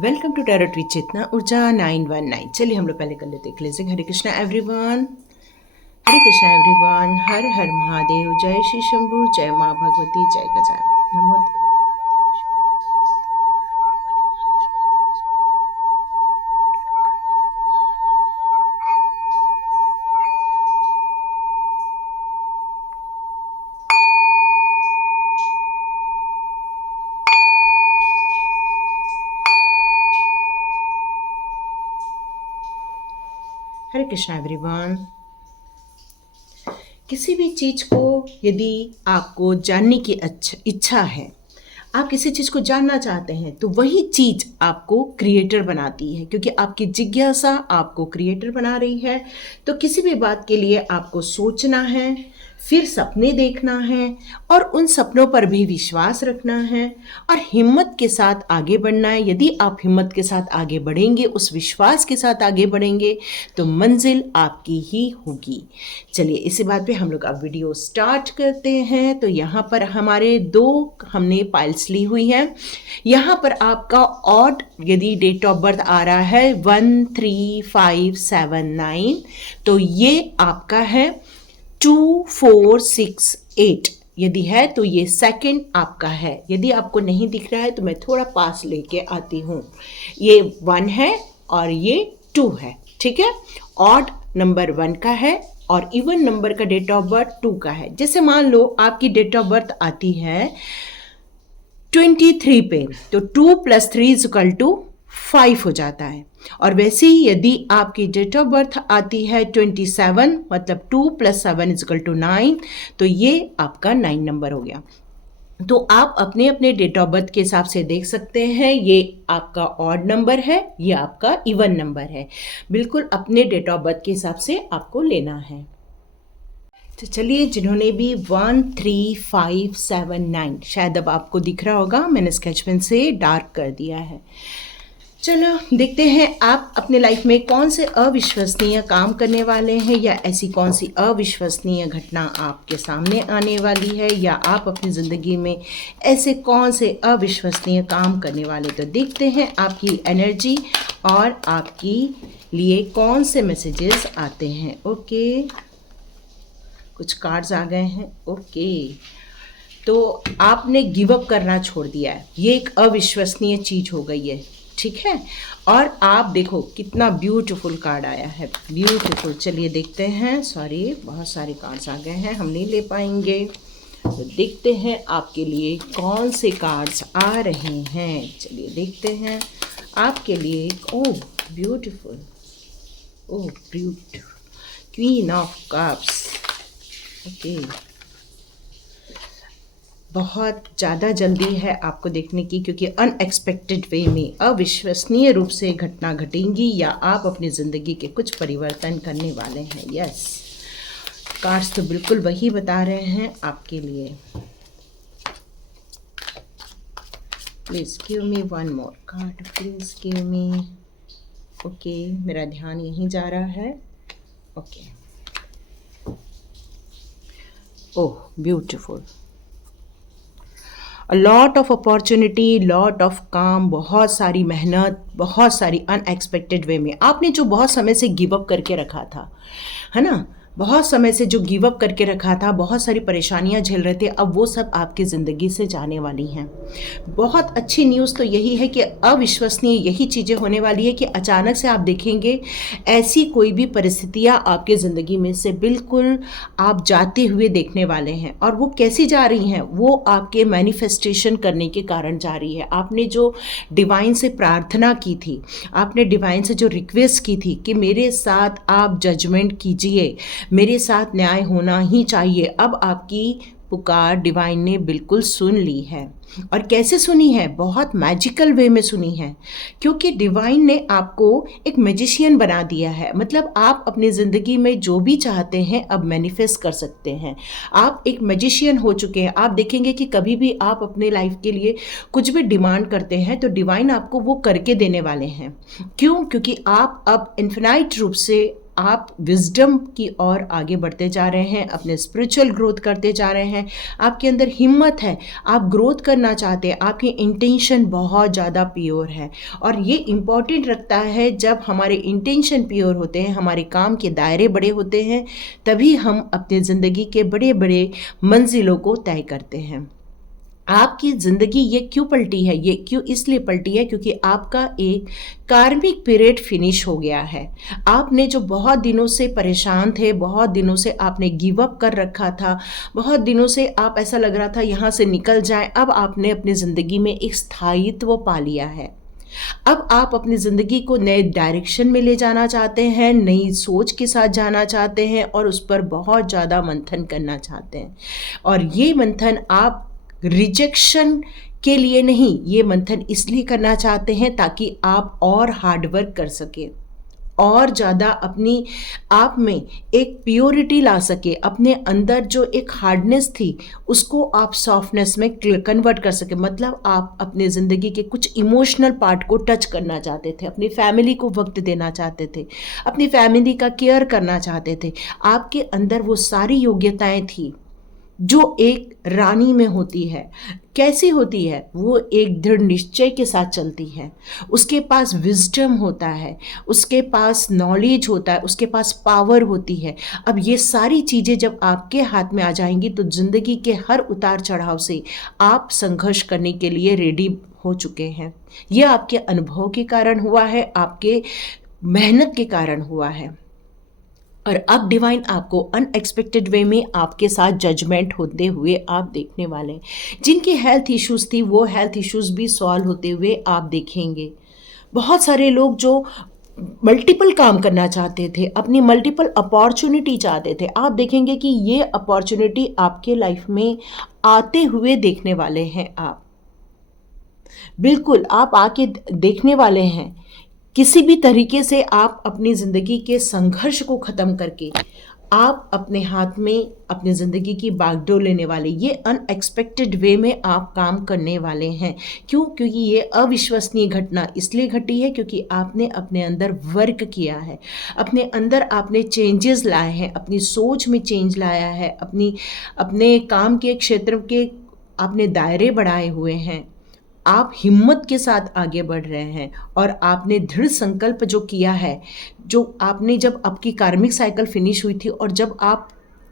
Welcome to tarot with चेतना ऊर्जा 919। चलिए हम लोग पहले कर लेते हैं क्लेंजिंग। हरे कृष्णा एवरीवन, हरे कृष्णा एवरीवन, हर हर महादेव, जय श्री शंभू, जय माँ भगवती, जय गजानन, नमो देवी। हरे कृष्णा एवरीवन। किसी भी चीज़ को यदि आपको जानने की इच्छा है, आप किसी चीज़ को जानना चाहते हैं, तो वही चीज़ आपको क्रिएटर बनाती है, क्योंकि आपकी जिज्ञासा आपको क्रिएटर बना रही है। तो किसी भी बात के लिए आपको सोचना है, फिर सपने देखना है और उन सपनों पर भी विश्वास रखना है और हिम्मत के साथ आगे बढ़ना है। यदि आप हिम्मत के साथ आगे बढ़ेंगे, उस विश्वास के साथ आगे बढ़ेंगे, तो मंजिल आपकी ही होगी। चलिए इसी बात पे हम लोग अब वीडियो स्टार्ट करते हैं। तो यहाँ पर हमारे दो हमने पाइल्स ली हुई हैं। यहाँ पर आपका ऑड यदि डेट ऑफ बर्थ आ रहा है 13579, तो ये आपका है 2468। यदि है तो ये सेकंड आपका है। यदि आपको नहीं दिख रहा है तो मैं थोड़ा पास लेके आती हूँ। ये 1 है और ये 2 है, ठीक है। ऑड नंबर 1 का है और इवन नंबर का डेट ऑफ बर्थ 2 का है। जैसे मान लो आपकी डेट ऑफ बर्थ आती है 23 पे, तो 2 + 3 = 5 हो जाता है। और वैसे ही यदि आपकी डेट ऑफ बर्थ आती है 27, मतलब 2 + 7 = 9, तो ये आपका 9 नंबर हो गया। तो आप अपने अपने डेट ऑफ बर्थ के हिसाब से देख सकते हैं, ये आपका ऑड नंबर है, ये आपका इवन नंबर है। बिल्कुल अपने डेट ऑफ बर्थ के हिसाब से आपको लेना है। तो चलिए, जिन्होंने भी 13579, शायद अब आपको दिख रहा होगा, मैंने स्केच पेन से डार्क कर दिया है। चलो देखते हैं आप अपने लाइफ में कौन से अविश्वसनीय काम करने वाले हैं, या ऐसी कौन सी अविश्वसनीय घटना आपके सामने आने वाली है, या आप अपनी ज़िंदगी में ऐसे कौन से अविश्वसनीय काम करने वाले। तो देखते हैं आपकी एनर्जी और आपकी लिए कौन से मैसेजेस आते हैं। ओके, कुछ कार्ड्स आ गए हैं। ओके, तो आपने गिव अप करना छोड़ दिया है, ये एक अविश्वसनीय चीज़ हो गई है, ठीक है। और आप देखो कितना ब्यूटीफुल कार्ड आया है, ब्यूटीफुल। चलिए देखते हैं। सॉरी, बहुत सारे कार्ड्स आ गए हैं, हम नहीं ले पाएंगे। तो देखते हैं आपके लिए कौन से कार्ड्स आ रहे हैं। चलिए देखते हैं आपके लिए। Oh beautiful, oh beautiful, queen of cups. Okay, बहुत ज़्यादा जल्दी है आपको देखने की, क्योंकि अनएक्सपेक्टेड वे में, अविश्वसनीय रूप से घटना घटेंगी, या आप अपनी ज़िंदगी के कुछ परिवर्तन करने वाले हैं। यस, कार्ड्स तो बिल्कुल वही बता रहे हैं आपके लिए। Please give me 1 more card, please give me. Okay, मेरा ध्यान यहीं जा रहा है। Okay, oh beautiful, lot of opportunity, lot of काम, बहुत सारी मेहनत, बहुत सारी अनएक्सपेक्टेड वे में। आपने जो बहुत समय से गिव अप करके रखा था, है ना, बहुत समय से जो गिव अप करके रखा था, बहुत सारी परेशानियां झेल रहे थे, अब वो सब आपकी ज़िंदगी से जाने वाली हैं। बहुत अच्छी न्यूज़ तो यही है कि अविश्वसनीय यही चीज़ें होने वाली है कि अचानक से आप देखेंगे ऐसी कोई भी परिस्थितियां आपके ज़िंदगी में से बिल्कुल आप जाते हुए देखने वाले हैं। और वो कैसी जा रही हैं, वो आपके मैनिफेस्टेशन करने के कारण जा रही है। आपने जो डिवाइन से प्रार्थना की थी, आपने डिवाइन से जो रिक्वेस्ट की थी कि मेरे साथ आप जजमेंट कीजिए, मेरे साथ न्याय होना ही चाहिए, अब आपकी पुकार डिवाइन ने बिल्कुल सुन ली है। और कैसे सुनी है, बहुत मैजिकल वे में सुनी है, क्योंकि डिवाइन ने आपको एक मैजिशियन बना दिया है। मतलब आप अपनी ज़िंदगी में जो भी चाहते हैं अब मैनिफेस्ट कर सकते हैं। आप एक मैजिशियन हो चुके हैं। आप देखेंगे कि कभी भी आप अपने लाइफ के लिए कुछ भी डिमांड करते हैं तो डिवाइन आपको वो करके देने वाले हैं। क्यों? क्योंकि आप अब इन्फिनाइट रूप से आप विजडम की ओर आगे बढ़ते जा रहे हैं, अपने स्पिरिचुअल ग्रोथ करते जा रहे हैं, आपके अंदर हिम्मत है, आप ग्रोथ करना चाहते हैं, आपकी इंटेंशन बहुत ज़्यादा प्योर है। और ये इम्पॉर्टेंट रखता है, जब हमारे इंटेंशन प्योर होते हैं, हमारे काम के दायरे बड़े होते हैं, तभी हम अपने ज़िंदगी के बड़े बड़े मंजिलों को तय करते हैं। आपकी ज़िंदगी ये क्यों पलटी है? ये क्यों इसलिए पलटी है क्योंकि आपका एक कार्मिक पीरियड फिनिश हो गया है। आपने जो बहुत दिनों से परेशान थे, बहुत दिनों से आपने गिव अप कर रखा था, बहुत दिनों से आप ऐसा लग रहा था यहाँ से निकल जाएं, अब आपने अपनी ज़िंदगी में एक स्थायित्व पा लिया है। अब आप अपनी ज़िंदगी को नए डायरेक्शन में ले जाना चाहते हैं, नई सोच के साथ जाना चाहते हैं और उस पर बहुत ज़्यादा मंथन करना चाहते हैं। और ये मंथन आप रिजेक्शन के लिए नहीं, ये मंथन इसलिए करना चाहते हैं ताकि आप और हार्डवर्क कर सकें, और ज़्यादा अपनी आप में एक प्योरिटी ला सके, अपने अंदर जो एक हार्डनेस थी उसको आप सॉफ्टनेस में कन्वर्ट कर सके। मतलब आप अपने ज़िंदगी के कुछ इमोशनल पार्ट को टच करना चाहते थे, अपनी फैमिली को वक्त देना चाहते थे, अपनी फैमिली का केयर करना चाहते थे। आपके अंदर वो सारी योग्यताएं थी जो एक रानी में होती है। कैसी होती है? वो एक दृढ़ निश्चय के साथ चलती है, उसके पास विजडम होता है, उसके पास नॉलेज होता है, उसके पास पावर होती है। अब ये सारी चीज़ें जब आपके हाथ में आ जाएंगी तो ज़िंदगी के हर उतार चढ़ाव से आप संघर्ष करने के लिए रेडी हो चुके हैं। यह आपके अनुभव के कारण हुआ है, आपके मेहनत के कारण हुआ है। और अब डिवाइन आपको अनएक्सपेक्टेड वे में आपके साथ जजमेंट होते हुए आप देखने वाले हैं। जिनकी हेल्थ इश्यूज़ थी वो हेल्थ इश्यूज़ भी सॉल्व होते हुए आप देखेंगे। बहुत सारे लोग जो मल्टीपल काम करना चाहते थे, अपनी मल्टीपल अपॉर्चुनिटी चाहते थे, आप देखेंगे कि ये अपॉर्चुनिटी आपके लाइफ में आते हुए देखने वाले हैं। आप बिल्कुल आप आके देखने वाले हैं। किसी भी तरीके से आप अपनी ज़िंदगी के संघर्ष को ख़त्म करके आप अपने हाथ में अपनी ज़िंदगी की बागडोर लेने वाले, ये अनएक्सपेक्टेड वे में आप काम करने वाले हैं। क्यों? क्योंकि ये अविश्वसनीय घटना इसलिए घटी है क्योंकि आपने अपने अंदर वर्क किया है, अपने अंदर आपने चेंजेस लाए हैं, अपनी सोच में चेंज लाया है, अपने काम के क्षेत्र के आपने दायरे बढ़ाए हुए हैं। आप हिम्मत के साथ आगे बढ़ रहे हैं और आपने दृढ़ संकल्प जो किया है, जो आपने जब आपकी कार्मिक साइकिल फिनिश हुई थी और जब आप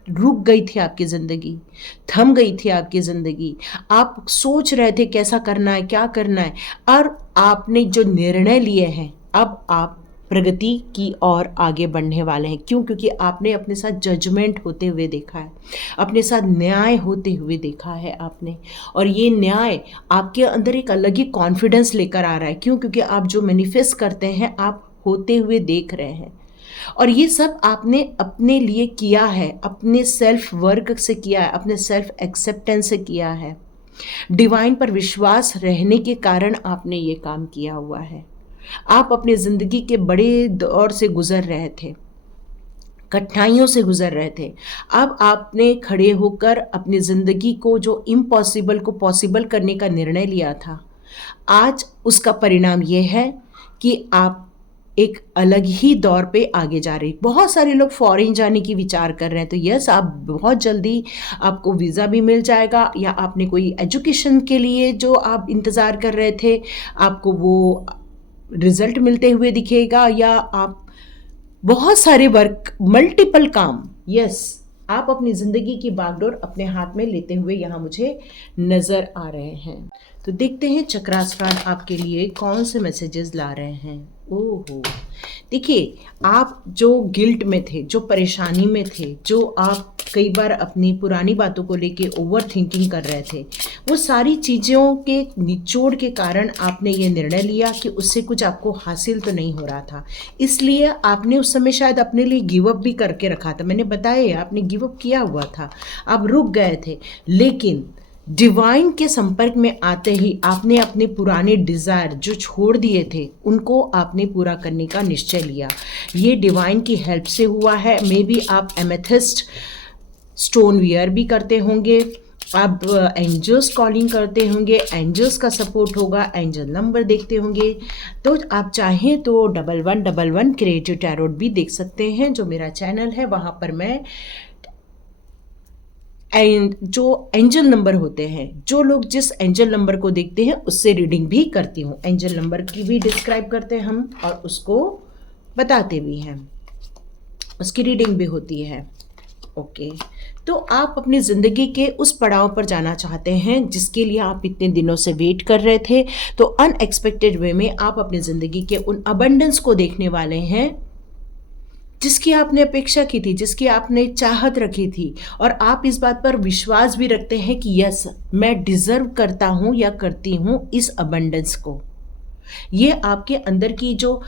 रुक गई थी आपकी ज़िंदगी, थम गई थी आपकी ज़िंदगी, आप सोच रहे थे कैसा करना है, क्या करना है, और आपने जो निर्णय लिए हैं, अब आप प्रगति की ओर आगे बढ़ने वाले हैं। क्यों? क्योंकि आपने अपने साथ जजमेंट होते हुए देखा है, अपने साथ न्याय होते हुए देखा है आपने, और ये न्याय आपके अंदर एक अलग ही कॉन्फिडेंस लेकर आ रहा है। क्यों? क्योंकि आप जो मैनिफेस्ट करते हैं आप होते हुए देख रहे हैं, और ये सब आपने अपने लिए किया है, अपने सेल्फ वर्क से किया है, अपने सेल्फ एक्सेप्टेंस से किया है। डिवाइन पर विश्वास रहने के कारण आपने ये काम किया हुआ है। आप अपने ज़िंदगी के बड़े दौर से गुज़र रहे थे, कठिनाइयों से गुज़र रहे थे। अब आपने खड़े होकर अपनी ज़िंदगी को, जो इम्पॉसिबल को पॉसिबल करने का निर्णय लिया था, आज उसका परिणाम ये है कि आप एक अलग ही दौर पे आगे जा रही। बहुत सारे लोग फॉरेन जाने की विचार कर रहे हैं, तो यस, आप बहुत जल्दी आपको वीज़ा भी मिल जाएगा, या आपने कोई एजुकेशन के लिए जो आप इंतज़ार कर रहे थे आपको वो रिजल्ट मिलते हुए दिखेगा, या आप बहुत सारे वर्क, मल्टीपल काम, यस, आप अपनी ज़िंदगी की बागडोर अपने हाथ में लेते हुए यहाँ मुझे नज़र आ रहे हैं। तो देखते हैं चक्रास कार्ड आपके लिए कौन से मैसेजेस ला रहे हैं। ओहो, देखिए, आप जो गिल्ट में थे, जो परेशानी में थे, जो आप कई बार अपनी पुरानी बातों को लेके ओवर थिंकिंग कर रहे थे, वो सारी चीज़ों के निचोड़ के कारण आपने ये निर्णय लिया कि उससे कुछ आपको हासिल तो नहीं हो रहा था, इसलिए आपने उस समय शायद अपने लिए गिव अप भी करके रखा था। मैंने बताया आपने गिव अप किया हुआ था, आप रुक गए थे, लेकिन डिवाइन के संपर्क में आते ही आपने अपने पुराने डिज़ायर जो छोड़ दिए थे उनको आपने पूरा करने का निश्चय लिया। ये डिवाइन की हेल्प से हुआ है। मे बी आप एमेथिस्ट स्टोन वियर भी करते होंगे, आप एंजल्स कॉलिंग करते होंगे, एंजल्स का सपोर्ट होगा, एंजल नंबर देखते होंगे। तो आप चाहें तो 1111 क्रिएटिव टैरोट भी देख सकते हैं, जो मेरा चैनल है वहाँ पर मैं जो एंजल नंबर होते हैं, जो लोग जिस एंजल नंबर को देखते हैं उससे रीडिंग भी करती हूँ। एंजल नंबर की भी डिस्क्राइब करते हैं हम और उसको बताते भी हैं, उसकी रीडिंग भी होती है। ओके, तो आप अपनी ज़िंदगी के उस पड़ाव पर जाना चाहते हैं जिसके लिए आप इतने दिनों से वेट कर रहे थे, तो अनएक्सपेक्टेड वे में आप अपनी ज़िंदगी के उन अबंडेंस को देखने वाले हैं जिसकी आपने अपेक्षा की थी, जिसकी आपने चाहत रखी थी, और आप इस बात पर विश्वास भी रखते हैं कि यस, मैं डिज़र्व करता हूँ या करती हूँ इस अबंडेंस को। ये आपके अंदर की जो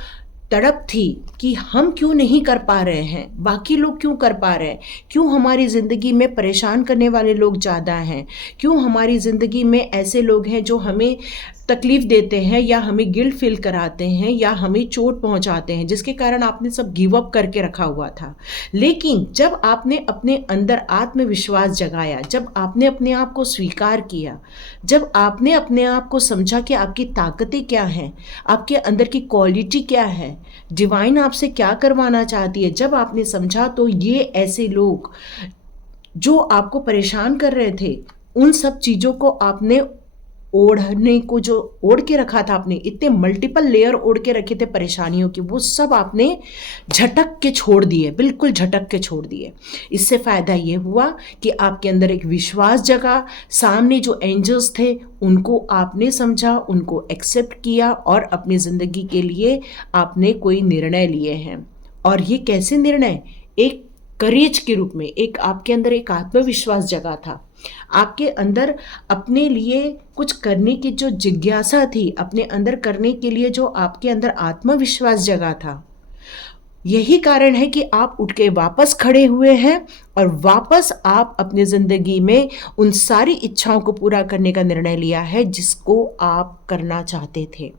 तड़प थी कि हम क्यों नहीं कर पा रहे हैं, बाकी लोग क्यों कर पा रहे हैं, क्यों हमारी ज़िंदगी में परेशान करने वाले लोग ज़्यादा हैं, क्यों हमारी ज़िंदगी में ऐसे लोग हैं जो हमें तकलीफ़ देते हैं या हमें गिल्ट फील कराते हैं या हमें चोट पहुंचाते हैं, जिसके कारण आपने सब गिव अप करके रखा हुआ था। लेकिन जब आपने अपने अंदर आत्मविश्वास जगाया, जब आपने अपने आप को स्वीकार किया, जब आपने अपने आप को समझा कि आपकी ताकतें क्या हैं, आपके अंदर की क्वालिटी क्या है, डिवाइन आपसे क्या करवाना चाहती है, जब आपने समझा, तो ये ऐसे लोग जो आपको परेशान कर रहे थे, उन सब चीज़ों को आपने ओढ़ने को, जो ओढ़ के रखा था आपने, इतने मल्टीपल लेयर ओढ़ के रखे थे परेशानियों के, वो सब आपने झटक के छोड़ दिए, बिल्कुल झटक के छोड़ दिए। इससे फ़ायदा ये हुआ कि आपके अंदर एक विश्वास जगा, सामने जो एंजल्स थे उनको आपने समझा, उनको एक्सेप्ट किया और अपनी ज़िंदगी के लिए आपने कोई निर्णय लिए हैं। और ये कैसे निर्णय? एक करेज के रूप में, एक आपके अंदर एक आत्मविश्वास जगा था, आपके अंदर अपने लिए कुछ करने की जो जिज्ञासा थी, अपने अंदर करने के लिए जो आपके अंदर आत्मविश्वास जगा था। यही कारण है कि आप उठ के वापस खड़े हुए हैं और वापस आप अपनी ज़िंदगी में उन सारी इच्छाओं को पूरा करने का निर्णय लिया है जिसको आप करना चाहते थे।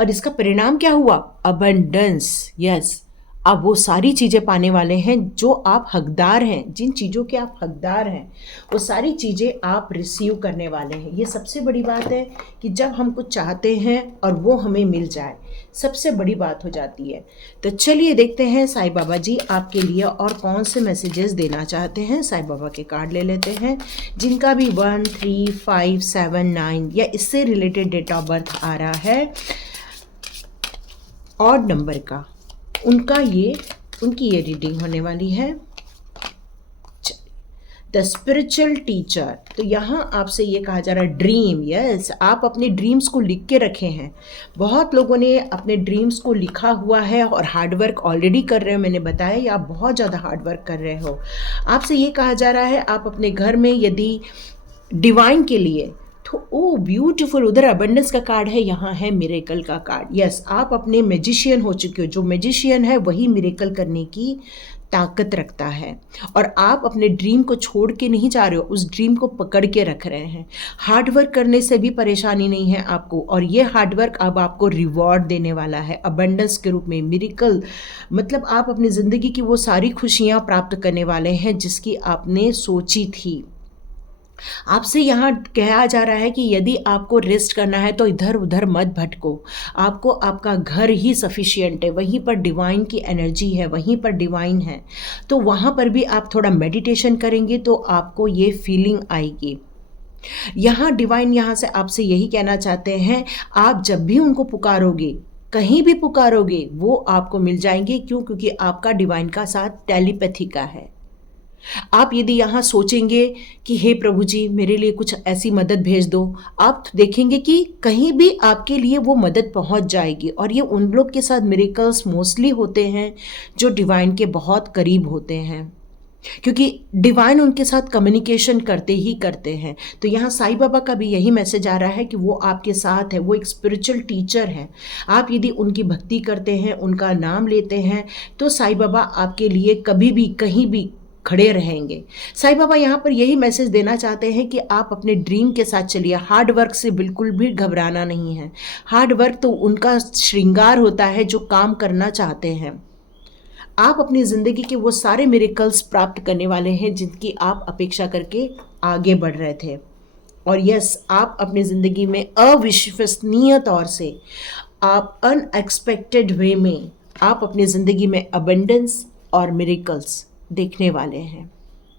और इसका परिणाम क्या हुआ? अबंडेंस। यस, आप वो सारी चीज़ें पाने वाले हैं जो आप हकदार हैं, जिन चीज़ों के आप हकदार हैं, वो सारी चीज़ें आप रिसीव करने वाले हैं। ये सबसे बड़ी बात है कि जब हम कुछ चाहते हैं और वो हमें मिल जाए, सबसे बड़ी बात हो जाती है। तो चलिए देखते हैं साईं बाबा जी आपके लिए और कौन से मैसेजेस देना चाहते हैं। साईं बाबा के कार्ड ले लेते हैं, जिनका भी 1, 3, 5, 7, 9 या इससे रिलेटेड डेट ऑफ बर्थ आ रहा है, ऑड नंबर का, उनकी ये रीडिंग होने वाली है। द स्पिरिचुअल टीचर, तो यहाँ आपसे ये कहा जा रहा है ड्रीम। यस, आप अपने ड्रीम्स को लिख के रखे हैं। बहुत लोगों ने अपने ड्रीम्स को लिखा हुआ है और हार्डवर्क ऑलरेडी कर रहे हो, मैंने बताया, या आप बहुत ज़्यादा हार्डवर्क कर रहे हो। आपसे ये कहा जा रहा है आप अपने घर में यदि डिवाइन के लिए, तो ओ ब्यूटीफुल, उधर अबंडेंस का कार्ड है, यहाँ है मिरेकल का कार्ड। यस, आप अपने मैजिशियन हो चुके हो। जो मैजिशियन है वही मिरेकल करने की ताकत रखता है, और आप अपने ड्रीम को छोड़ के नहीं जा रहे हो, उस ड्रीम को पकड़ के रख रहे हैं। हार्डवर्क करने से भी परेशानी नहीं है आपको, और ये हार्डवर्क अब आपको रिवॉर्ड देने वाला है अबंडेंस के रूप में, मिरेकल। मतलब आप अपनी ज़िंदगी की वो सारी खुशियाँ प्राप्त करने वाले हैं जिसकी आपने सोची थी। आपसे यहाँ कहा जा रहा है कि यदि आपको रेस्ट करना है तो इधर उधर मत भटको, आपको आपका घर ही सफिशिएंट है, वहीं पर डिवाइन की एनर्जी है, वहीं पर डिवाइन है। तो वहाँ पर भी आप थोड़ा मेडिटेशन करेंगे तो आपको ये फीलिंग आएगी। यहाँ डिवाइन यहाँ से आपसे यही कहना चाहते हैं, आप जब भी उनको पुकारोगे, कहीं भी पुकारोगे, वो आपको मिल जाएंगे। क्यों? क्योंकि आपका डिवाइन का साथ टेलीपैथी का है। आप यदि यहाँ सोचेंगे कि हे प्रभु जी मेरे लिए कुछ ऐसी मदद भेज दो, आप देखेंगे कि कहीं भी आपके लिए वो मदद पहुँच जाएगी। और ये उन लोग के साथ मिरेकल्स मोस्टली होते हैं जो डिवाइन के बहुत करीब होते हैं, क्योंकि डिवाइन उनके साथ कम्युनिकेशन करते ही करते हैं। तो यहाँ साईं बाबा का भी यही मैसेज आ रहा है कि वो आपके साथ है, वो एक स्पिरिचुअल टीचर है। आप यदि उनकी भक्ति करते हैं, उनका नाम लेते हैं, तो साईं बाबा आपके लिए कभी भी कहीं भी खड़े रहेंगे। साईं बाबा यहाँ पर यही मैसेज देना चाहते हैं कि आप अपने ड्रीम के साथ चलिए, हार्ड वर्क से बिल्कुल भी घबराना नहीं है। हार्ड वर्क तो उनका श्रृंगार होता है जो काम करना चाहते हैं। आप अपनी ज़िंदगी के वो सारे मिरेकल्स प्राप्त करने वाले हैं जिनकी आप अपेक्षा करके आगे बढ़ रहे थे। और यस, आप अपनी ज़िंदगी में अविश्वसनीय तौर से, आप अनएक्सपेक्टेड वे में, आप अपनी ज़िंदगी में अबंडेंस और मिरेकल्स देखने वाले हैं।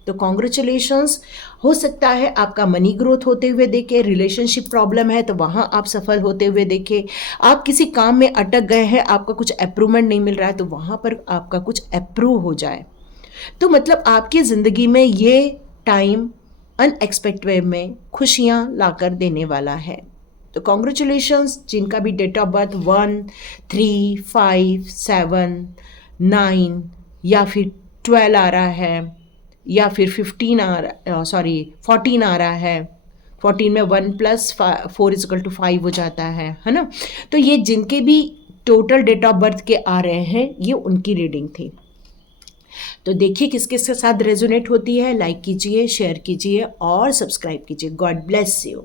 तो कॉन्ग्रेचुलेशंस। हो सकता है आपका मनी ग्रोथ होते हुए देखे, रिलेशनशिप प्रॉब्लम है तो वहाँ आप सफल होते हुए देखे, आप किसी काम में अटक गए हैं, आपका कुछ अप्रूवमेंट नहीं मिल रहा है तो वहाँ पर आपका कुछ अप्रूव हो जाए। तो मतलब आपकी ज़िंदगी में ये टाइम अनएक्सपेक्टेड वे में खुशियाँ लाकर देने वाला है। तो कॉन्ग्रेचुलेशंस जिनका भी डेट ऑफ बर्थ 1, 3, 5, 7, 9 या फिर 12 आ रहा है, या फिर 15 आ रहा, 14 आ रहा है। 14 में 1 + 4 = 5 हो जाता है ना। तो ये जिनके भी टोटल डेट ऑफ बर्थ के आ रहे हैं, ये उनकी रीडिंग थी। तो देखिए किस किस के साथ रेजोनेट होती है। लाइक कीजिए, शेयर कीजिए और सब्सक्राइब कीजिए। God bless you.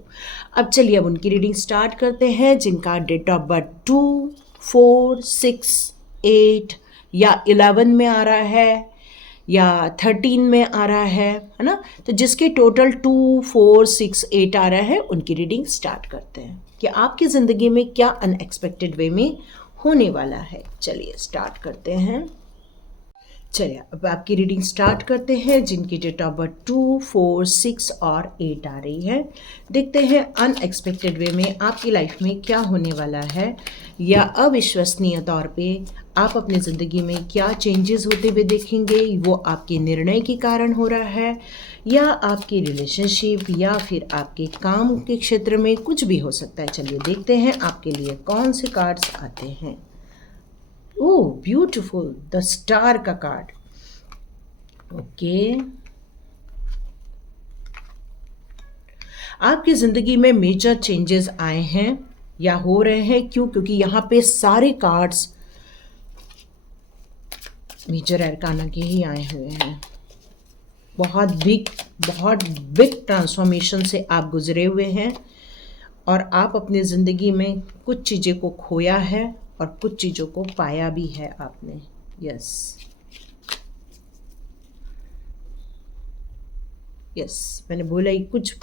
अब चलिए अब उनकी रीडिंग स्टार्ट करते हैं जिनका डेट ऑफ बर्थ 2, 4, 6, 8 या 11 में आ रहा है या 13 में आ रहा है ना। तो जिसके टोटल 2, 4, 6, 8 आ रहा है, उनकी रीडिंग स्टार्ट करते हैं कि आपकी ज़िंदगी में क्या अनएक्सपेक्टेड वे में होने वाला है। चलिए स्टार्ट करते हैं। चलिए अब आपकी रीडिंग स्टार्ट करते हैं जिनकी डेट ऑफ बर्थ 2, 4, 6 और 8 आ रही है। देखते हैं अनएक्सपेक्टेड वे में आपकी लाइफ में क्या होने वाला है, या अविश्वसनीय तौर पे आप अपनी ज़िंदगी में क्या चेंजेस होते हुए देखेंगे। वो आपके निर्णय के कारण हो रहा है, या आपकी रिलेशनशिप, या फिर आपके काम के क्षेत्र में, कुछ भी हो सकता है। चलिए देखते हैं आपके लिए कौन से कार्ड्स आते हैं। ओह ब्यूटीफुल, द स्टार का कार्ड। ओके, आपकी ज़िंदगी में मेजर चेंजेस आए हैं या हो रहे हैं। क्यों? क्योंकि यहाँ पे सारे कार्ड्स मेजर एरकाना के ही आए हुए हैं। बहुत बिग ट्रांसफॉर्मेशन से आप गुजरे हुए हैं और आप अपनी ज़िंदगी में कुछ चीज़ें को खोया है और कुछ चीज़ों को पाया भी है आपने। यस, मैंने बोला ही, कुछ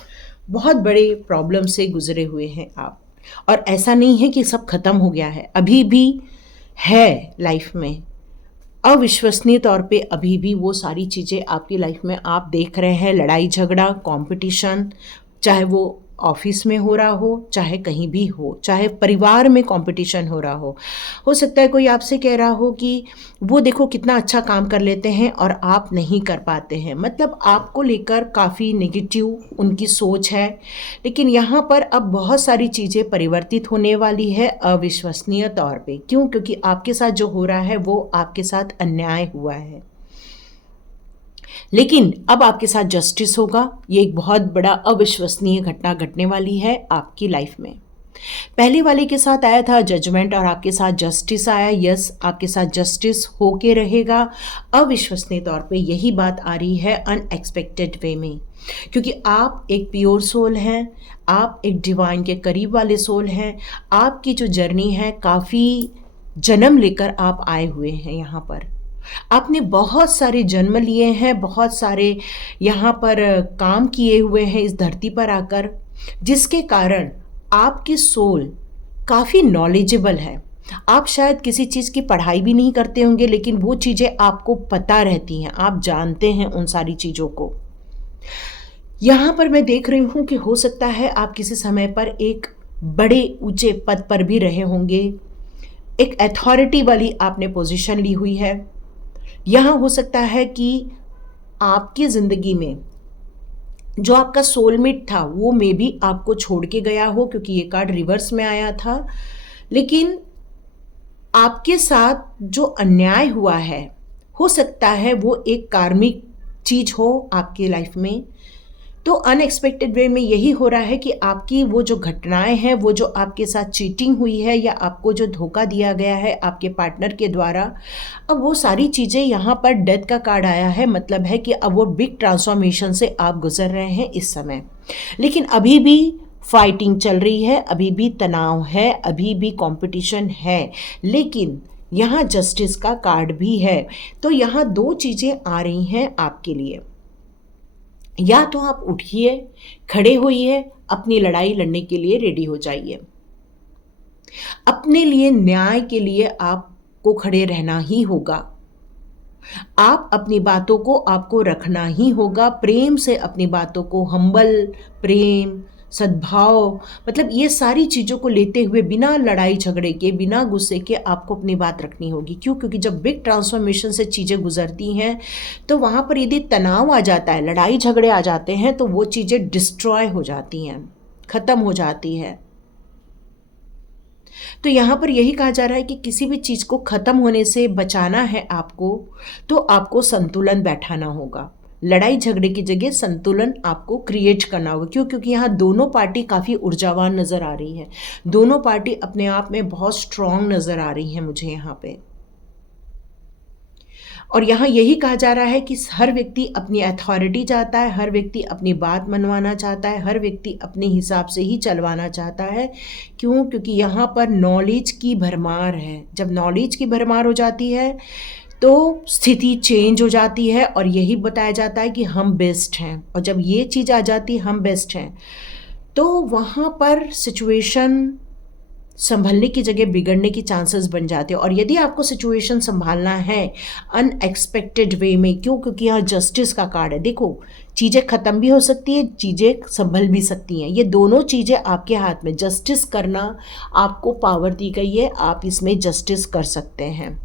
बहुत बड़े प्रॉब्लम से गुजरे हुए हैं आप। और ऐसा नहीं है कि सब खत्म हो गया है, अभी भी है लाइफ में। अविश्वसनीय तौर पे अभी भी वो सारी चीज़ें आपकी लाइफ में आप देख रहे हैं। लड़ाई झगड़ा, कंपटीशन, चाहे वो ऑफिस में हो रहा हो, चाहे कहीं भी हो, चाहे परिवार में कंपटीशन हो रहा हो सकता है कोई आपसे कह रहा हो कि वो देखो कितना अच्छा काम कर लेते हैं और आप नहीं कर पाते हैं। मतलब आपको लेकर काफ़ी नेगेटिव उनकी सोच है। लेकिन यहाँ पर अब बहुत सारी चीज़ें परिवर्तित होने वाली है अविश्वसनीय तौर पे। क्यों? क्योंकि आपके साथ जो हो रहा है वो आपके साथ अन्याय हुआ है, लेकिन अब आपके साथ जस्टिस होगा। ये एक बहुत बड़ा अविश्वसनीय घटना घटने वाली है आपकी लाइफ में। पहले वाले के साथ आया था जजमेंट और आपके साथ जस्टिस आया। यस, आपके साथ जस्टिस होके रहेगा। अविश्वसनीय तौर पे यही बात आ रही है अनएक्सपेक्टेड वे में, क्योंकि आप एक प्योर सोल हैं, आप एक डिवाइन के करीब वाले सोल हैं। आपकी जो जर्नी है काफ़ी जन्म लेकर आप आए हुए हैं यहाँ पर। आपने बहुत सारे जन्म लिए हैं, बहुत सारे यहाँ पर काम किए हुए हैं इस धरती पर आकर, जिसके कारण आपकी सोल काफ़ी नॉलेजेबल है। आप शायद किसी चीज़ की पढ़ाई भी नहीं करते होंगे, लेकिन वो चीज़ें आपको पता रहती हैं, आप जानते हैं उन सारी चीज़ों को। यहाँ पर मैं देख रही हूँ कि हो सकता है आप किसी समय पर एक बड़े ऊंचे पद पर भी रहे होंगे। एक अथॉरिटी वाली आपने पोजीशन ली हुई है। यहाँ हो सकता है कि आपकी ज़िंदगी में जो आपका सोलमेट था वो मे भी आपको छोड़ के गया हो, क्योंकि ये कार्ड रिवर्स में आया था। लेकिन आपके साथ जो अन्याय हुआ है, हो सकता है वो एक कार्मिक चीज़ हो आपकी लाइफ में। तो अनएक्सपेक्टेड वे में यही हो रहा है कि आपकी वो जो घटनाएं हैं, वो जो आपके साथ चीटिंग हुई है या आपको जो धोखा दिया गया है आपके पार्टनर के द्वारा, अब वो सारी चीज़ें यहाँ पर डेथ का कार्ड आया है। मतलब है कि अब वो बिग ट्रांसफॉर्मेशन से आप गुजर रहे हैं इस समय। लेकिन अभी भी फाइटिंग चल रही है, अभी भी तनाव है, अभी भी कंपटीशन है, लेकिन यहाँ जस्टिस का कार्ड भी है। तो यहाँ दो चीज़ें आ रही हैं आपके लिए। या तो आप उठिए, खड़े होइए, अपनी लड़ाई लड़ने के लिए रेडी हो जाइए। अपने लिए न्याय के लिए आपको खड़े रहना ही होगा। आप अपनी बातों को आपको रखना ही होगा, प्रेम से अपनी बातों को, हम्बल, प्रेम, सद्भाव, मतलब ये सारी चीज़ों को लेते हुए बिना लड़ाई झगड़े के, बिना गुस्से के आपको अपनी बात रखनी होगी। क्यों? क्योंकि जब बिग ट्रांसफॉर्मेशन से चीज़ें गुजरती हैं तो वहाँ पर यदि तनाव आ जाता है, लड़ाई झगड़े आ जाते हैं, तो वो चीज़ें डिस्ट्रॉय हो जाती हैं, ख़त्म हो जाती है। तो यहाँ पर यही कहा जा रहा है कि किसी भी चीज़ को ख़त्म होने से बचाना है आपको, तो आपको संतुलन बैठाना होगा। लड़ाई झगड़े की जगह संतुलन आपको क्रिएट करना होगा। क्यों? क्योंकि यहाँ दोनों पार्टी काफ़ी ऊर्जावान नज़र आ रही है, दोनों पार्टी अपने आप में बहुत स्ट्रांग नज़र आ रही हैं मुझे यहाँ पे। और यहाँ यही कहा जा रहा है कि हर व्यक्ति अपनी अथॉरिटी चाहता है, हर व्यक्ति अपनी बात मनवाना चाहता है, हर व्यक्ति अपने हिसाब से ही चलवाना चाहता है। क्यों? क्योंकि यहाँ पर नॉलेज की भरमार है। जब नॉलेज की भरमार हो जाती है तो स्थिति चेंज हो जाती है और यही बताया जाता है कि हम बेस्ट हैं। और जब ये चीज़ आ जाती है हम बेस्ट हैं, तो वहाँ पर सिचुएशन संभलने की जगह बिगड़ने की चांसेस बन जाते हैं। और यदि आपको सिचुएशन संभालना है अनएक्सपेक्टेड वे में, क्यों? क्योंकि यहाँ जस्टिस का कार्ड है। देखो, चीज़ें ख़त्म भी हो सकती है, चीज़ें संभल भी सकती हैं, ये दोनों चीज़ें आपके हाथ में। जस्टिस करना आपको पावर दी गई है, आप इसमें जस्टिस कर सकते हैं,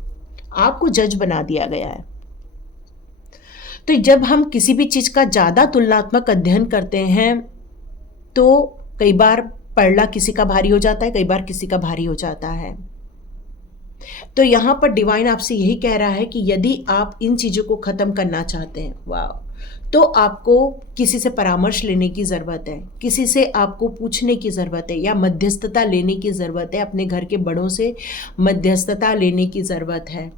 आपको जज बना दिया गया है। तो जब हम किसी भी चीज़ का ज़्यादा तुलनात्मक अध्ययन करते हैं तो कई बार पड़ला किसी का भारी हो जाता है, कई बार किसी का भारी हो जाता है। तो यहाँ पर डिवाइन आपसे यही कह रहा है कि यदि आप इन चीज़ों को ख़त्म करना चाहते हैं, वाह, तो आपको किसी से परामर्श लेने की ज़रूरत है, किसी से आपको पूछने की ज़रूरत है, या मध्यस्थता लेने की ज़रूरत है, अपने घर के बड़ों से मध्यस्थता लेने की ज़रूरत है।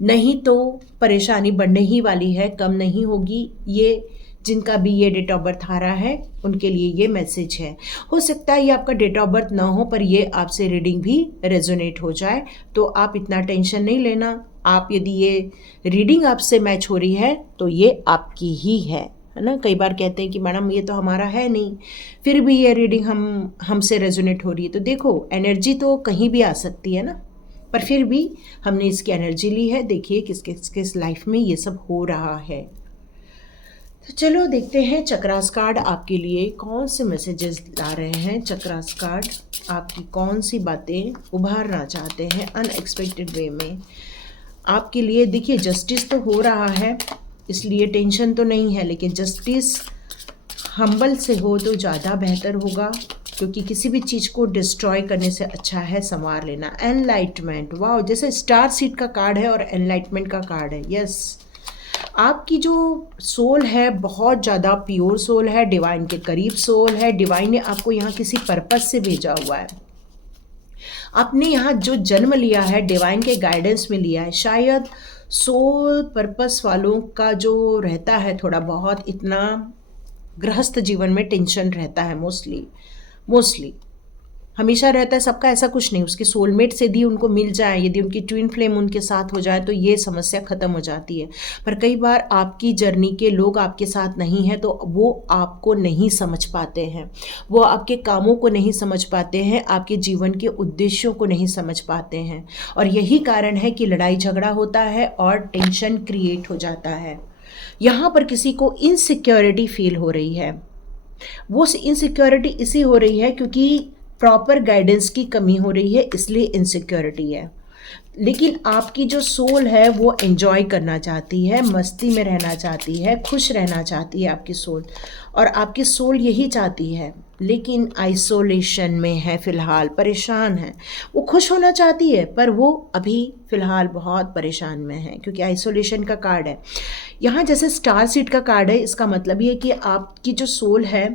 नहीं तो परेशानी बढ़ने ही वाली है, कम नहीं होगी। ये जिनका भी ये डेट ऑफ बर्थ आ रहा है उनके लिए ये मैसेज है। हो सकता है ये आपका डेट ऑफ बर्थ ना हो, पर ये आपसे रीडिंग भी रेजोनेट हो जाए, तो आप इतना टेंशन नहीं लेना। आप यदि ये रीडिंग आपसे मैच हो रही है तो ये आपकी ही है ना। कई बार कहते हैं कि मैडम ये तो हमारा है नहीं, फिर भी ये रीडिंग हमसे रेजोनेट हो रही है। तो देखो, एनर्जी तो कहीं भी आ सकती है ना, पर फिर भी हमने इसकी एनर्जी ली है। देखिए किस लाइफ में ये सब हो रहा है। तो चलो देखते हैं चक्रास कार्ड आपके लिए कौन से मैसेजेस ला रहे हैं। चक्रास कार्ड आपकी कौन सी बातें उभारना चाहते हैं अनएक्सपेक्टेड वे में आपके लिए। देखिए, जस्टिस तो हो रहा है, इसलिए टेंशन तो नहीं है, लेकिन जस्टिस हम्बल से हो तो ज़्यादा बेहतर होगा, क्योंकि किसी भी चीज़ को डिस्ट्रॉय करने से अच्छा है संवार लेना। एनलाइटमेंट, वाह, जैसे स्टार सीड का कार्ड है और एनलाइटमेंट का कार्ड है। यस, आपकी जो सोल है बहुत ज़्यादा प्योर सोल है, डिवाइन के करीब सोल है। डिवाइन ने आपको यहाँ किसी पर्पस से भेजा हुआ है, आपने यहाँ जो जन्म लिया है डिवाइन के गाइडेंस में लिया है। शायद सोल पर्पस वालों का जो रहता है थोड़ा बहुत, इतना गृहस्थ जीवन में टेंशन रहता है, मोस्टली हमेशा रहता है सबका, ऐसा कुछ नहीं। उसके सोलमेट से यदि उनको मिल जाए, यदि उनकी ट्विन फ्लेम उनके साथ हो जाए तो ये समस्या ख़त्म हो जाती है। पर कई बार आपकी जर्नी के लोग आपके साथ नहीं हैं, तो वो आपको नहीं समझ पाते हैं, वो आपके कामों को नहीं समझ पाते हैं, आपके जीवन के उद्देश्यों को नहीं समझ पाते हैं। और यही कारण है कि लड़ाई झगड़ा होता है और टेंशन क्रिएट हो जाता है। यहाँ पर किसी को इनसिक्योरिटी फील हो रही है। वो इनसिक्योरिटी इसी हो रही है क्योंकि प्रॉपर गाइडेंस की कमी हो रही है, इसलिए इनसिक्योरिटी है। लेकिन आपकी जो सोल है वो एंजॉय करना चाहती है, मस्ती में रहना चाहती है, खुश रहना चाहती है आपकी सोल। और आपकी सोल यही चाहती है, लेकिन आइसोलेशन में है फ़िलहाल, परेशान है। वो खुश होना चाहती है पर वो अभी फ़िलहाल बहुत परेशान में है, क्योंकि आइसोलेशन का कार्ड है। यहाँ जैसे स्टार सीड का कार्ड है, इसका मतलब ये है कि आपकी जो सोल है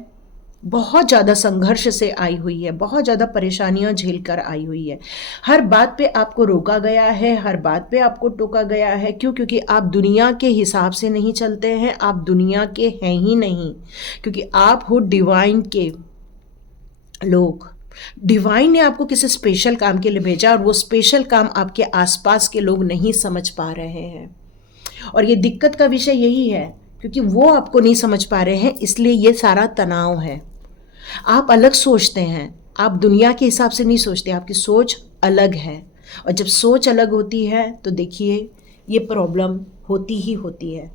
बहुत ज़्यादा संघर्ष से आई हुई है, बहुत ज़्यादा परेशानियां झेल कर आई हुई है। हर बात पे आपको रोका गया है, हर बात पे आपको टोका गया है। क्यों? क्योंकि आप दुनिया के हिसाब से नहीं चलते हैं, आप दुनिया के हैं ही नहीं, क्योंकि आप हो डिवाइन के लोग। डिवाइन ने आपको किसी स्पेशल काम के लिए भेजा और वो स्पेशल काम आपके आसपास के लोग नहीं समझ पा रहे हैं। और ये दिक्कत का विषय यही है क्योंकि वो आपको नहीं समझ पा रहे हैं, इसलिए ये सारा तनाव है। आप अलग सोचते हैं, आप दुनिया के हिसाब से नहीं सोचते, आपकी सोच अलग है। और जब सोच अलग होती है तो देखिए ये प्रॉब्लम होती ही होती है।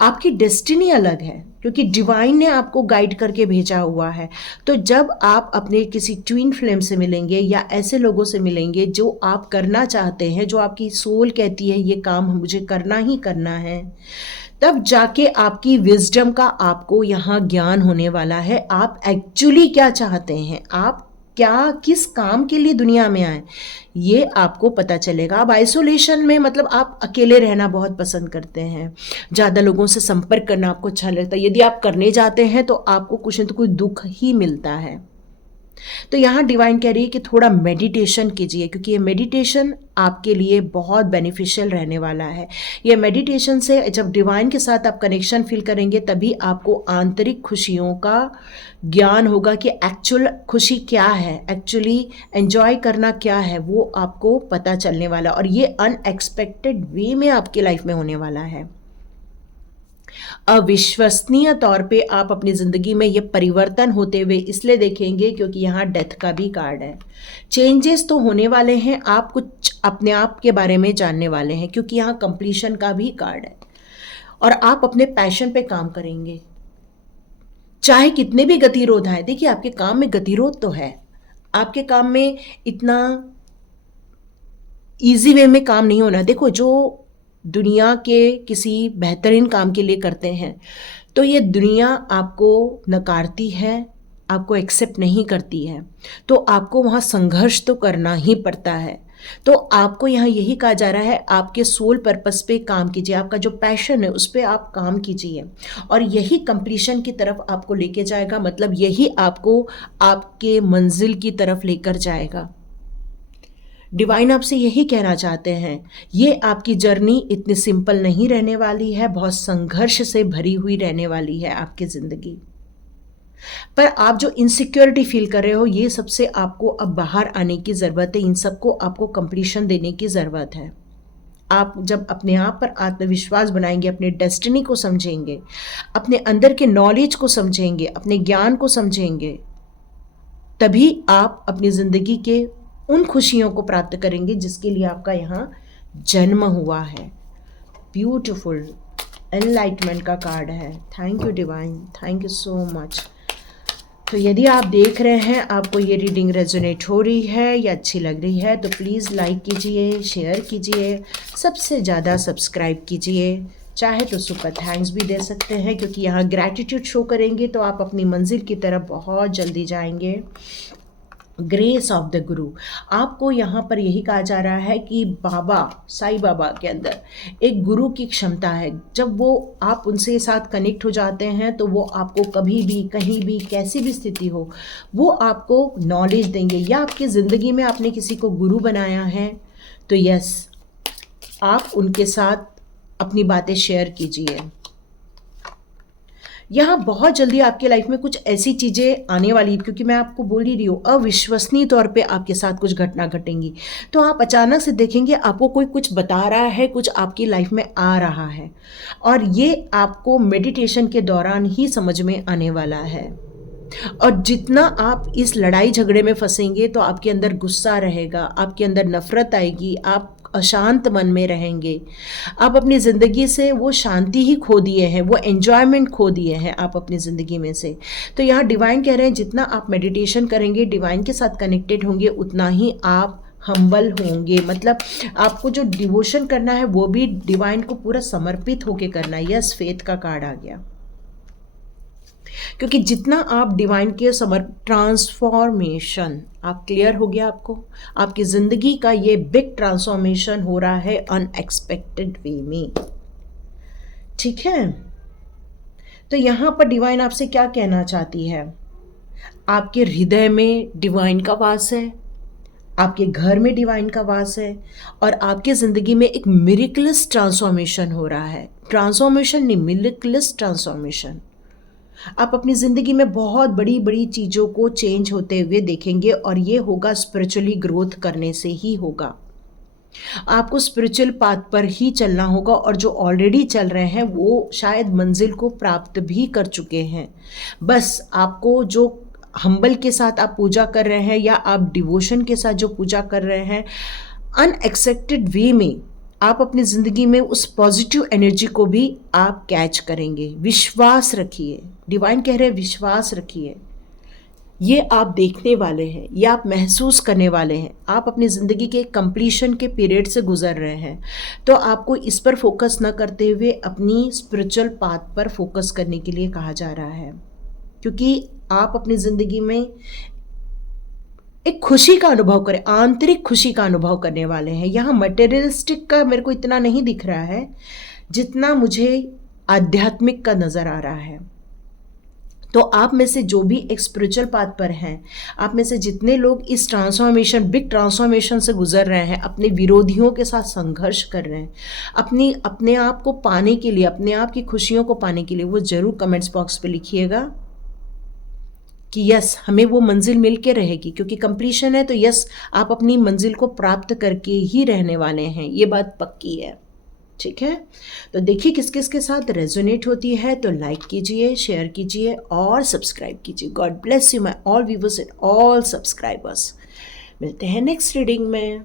आपकी डेस्टिनी अलग है, क्योंकि डिवाइन ने आपको गाइड करके भेजा हुआ है। तो जब आप अपने किसी ट्विन फ्लेम से मिलेंगे या ऐसे लोगों से मिलेंगे जो आप करना चाहते हैं, जो आपकी सोल कहती है ये काम मुझे करना ही करना है, तब जाके आपकी विजडम का आपको यहाँ ज्ञान होने वाला है। आप एक्चुअली क्या चाहते हैं, आप क्या किस काम के लिए दुनिया में आए, ये आपको पता चलेगा। अब आइसोलेशन में मतलब आप अकेले रहना बहुत पसंद करते हैं, ज़्यादा लोगों से संपर्क करना आपको अच्छा लगता है। यदि आप करने जाते हैं तो आपको कुछ न तो कोई दुख ही मिलता है। तो यहाँ डिवाइन कह रही है कि थोड़ा मेडिटेशन कीजिए, क्योंकि ये मेडिटेशन आपके लिए बहुत बेनिफिशियल रहने वाला है। ये मेडिटेशन से जब डिवाइन के साथ आप कनेक्शन फील करेंगे तभी आपको आंतरिक खुशियों का ज्ञान होगा कि एक्चुअल खुशी क्या है, एक्चुअली एंजॉय करना क्या है, वो आपको पता चलने वाला। और ये अनएक्सपेक्टेड वे में आपकी लाइफ में होने वाला है। अविश्वसनीय तौर पे आप अपनी ज़िंदगी में ये परिवर्तन होते हुए इसलिए देखेंगे क्योंकि यहाँ डेथ का भी कार्ड है। चेंजेस तो होने वाले हैं, आप कुछ अपने आप के बारे में जानने वाले हैं, क्योंकि यहाँ कंप्लीशन का भी कार्ड है। और आप अपने पैशन पे काम करेंगे, चाहे कितने भी गतिरोध आए। देखिए आपके काम में गतिरोध तो है, आपके काम में इतना इजी वे में काम नहीं होना। देखो जो दुनिया के किसी बेहतरीन काम के लिए करते हैं तो ये दुनिया आपको नकारती है, आपको एक्सेप्ट नहीं करती है, तो आपको वहाँ संघर्ष तो करना ही पड़ता है। तो आपको यहाँ यही कहा जा रहा है, आपके सोल पर्पस पे काम कीजिए, आपका जो पैशन है उस पर आप काम कीजिए, और यही कंप्लीशन की तरफ आपको लेके जाएगा। मतलब यही आपको आपके मंजिल की तरफ लेकर जाएगा। डिवाइन आपसे यही कहना चाहते हैं, ये आपकी जर्नी इतनी सिंपल नहीं रहने वाली है, बहुत संघर्ष से भरी हुई रहने वाली है आपकी ज़िंदगी। पर आप जो इनसिक्योरिटी फील कर रहे हो, ये सबसे आपको अब बाहर आने की ज़रूरत है। इन सबको आपको कंप्लीशन देने की ज़रूरत है। आप जब अपने आप पर आत्मविश्वास बनाएंगे, अपने डेस्टिनी को समझेंगे, अपने अंदर के नॉलेज को समझेंगे, अपने ज्ञान को समझेंगे, तभी आप अपनी ज़िंदगी के उन खुशियों को प्राप्त करेंगे जिसके लिए आपका यहाँ जन्म हुआ है। ब्यूटीफुल एनलाइटमेंट का कार्ड है। Thank you divine, thank you so much. तो यदि आप देख रहे हैं, आपको ये रीडिंग रेजोनेट हो रही है या अच्छी लग रही है, तो प्लीज़ लाइक कीजिए, शेयर कीजिए, सबसे ज़्यादा सब्सक्राइब कीजिए। चाहे तो सुपर थैंक्स भी दे सकते हैं, क्योंकि यहाँ ग्रैटिट्यूड शो करेंगे तो आप अपनी मंजिल की तरफ बहुत जल्दी जाएंगे। ग्रेस ऑफ द गुरु, आपको यहाँ पर यही कहा जा रहा है कि बाबा साईं बाबा के अंदर एक गुरु की क्षमता है। जब वो आप उनसे साथ कनेक्ट हो जाते हैं तो वो आपको कभी भी कहीं भी कैसी भी स्थिति हो वो आपको नॉलेज देंगे। या आपकी ज़िंदगी में आपने किसी को गुरु बनाया है तो यस, आप उनके साथ अपनी बातें शेयर कीजिए। यहाँ बहुत जल्दी आपके लाइफ में कुछ ऐसी चीज़ें आने वाली, क्योंकि मैं आपको बोल ही रही हूँ अविश्वसनीय तौर पे आपके साथ कुछ घटना घटेंगी। तो आप अचानक से देखेंगे आपको कोई कुछ बता रहा है, कुछ आपकी लाइफ में आ रहा है, और ये आपको मेडिटेशन के दौरान ही समझ में आने वाला है। और जितना आप इस लड़ाई झगड़े में फंसेंगे तो आपके अंदर गुस्सा रहेगा, आपके अंदर नफरत आएगी, आप अशांत मन में रहेंगे। आप अपनी ज़िंदगी से वो शांति ही खो दिए हैं, वो एन्जॉयमेंट खो दिए हैं आप अपनी ज़िंदगी में से। तो यहाँ डिवाइन कह रहे हैं जितना आप मेडिटेशन करेंगे, डिवाइन के साथ कनेक्टेड होंगे, उतना ही आप हम्बल होंगे। मतलब आपको जो डिवोशन करना है वो भी डिवाइन को पूरा समर्पित होके करना है। यस, फेथ का कार्ड आ गया, क्योंकि जितना आप डिवाइन के ट्रांसफॉर्मेशन, आप क्लियर हो गया आपको, आपकी ज़िंदगी का ये बिग ट्रांसफॉर्मेशन हो रहा है अनएक्सपेक्टेड वे में। ठीक है, तो यहाँ पर डिवाइन आपसे क्या कहना चाहती है, आपके हृदय में डिवाइन का वास है, आपके घर में डिवाइन का वास है, और आपके ज़िंदगी में एक मिरेकलस ट्रांसफॉर्मेशन हो रहा है। ट्रांसफॉर्मेशन नहीं, मिरेकलस ट्रांसफॉर्मेशन। आप अपनी ज़िंदगी में बहुत बड़ी बड़ी चीज़ों को चेंज होते हुए देखेंगे, और ये होगा स्पिरिचुअली ग्रोथ करने से ही होगा। आपको स्पिरिचुअल पाथ पर ही चलना होगा, और जो ऑलरेडी चल रहे हैं वो शायद मंजिल को प्राप्त भी कर चुके हैं। बस आपको जो हम्बल के साथ आप पूजा कर रहे हैं या आप डिवोशन के साथ जो पूजा कर रहे हैं, अनएक्सपेक्टेड वे में आप अपनी ज़िंदगी में उस पॉजिटिव एनर्जी को भी आप कैच करेंगे। विश्वास रखिए, डिवाइन कह रहे हैं विश्वास रखिए। ये आप देखने वाले हैं, ये आप महसूस करने वाले हैं। आप अपनी ज़िंदगी के कंप्लीशन के पीरियड से गुजर रहे हैं, तो आपको इस पर फोकस न करते हुए अपनी स्पिरिचुअल पाथ पर फोकस करने के लिए कहा जा रहा है, क्योंकि आप अपनी ज़िंदगी में एक खुशी का अनुभव करें, आंतरिक खुशी का अनुभव करने वाले हैं। यहाँ मटेरियलिस्टिक का मेरे को इतना नहीं दिख रहा है जितना मुझे आध्यात्मिक का नज़र आ रहा है। तो आप में से जो भी एक स्पिरिचुअल पाथ पर हैं, आप में से जितने लोग इस ट्रांसफॉर्मेशन, बिग ट्रांसफॉर्मेशन से गुजर रहे हैं, अपने विरोधियों के साथ संघर्ष कर रहे हैं, अपने आप को पाने के लिए, अपने आप की खुशियों को पाने के लिए, वो ज़रूर कमेंट्स बॉक्स पे लिखिएगा कि यस, हमें वो मंजिल मिल के रहेगी, क्योंकि कंप्लीशन है तो यस, आप अपनी मंजिल को प्राप्त करके ही रहने वाले हैं, ये बात पक्की है। ठीक है, तो देखिए किस किस के साथ रेजोनेट होती है, तो लाइक कीजिए, शेयर कीजिए और सब्सक्राइब कीजिए। God bless you my all viewers and all subscribers. मिलते हैं नेक्स्ट रीडिंग में।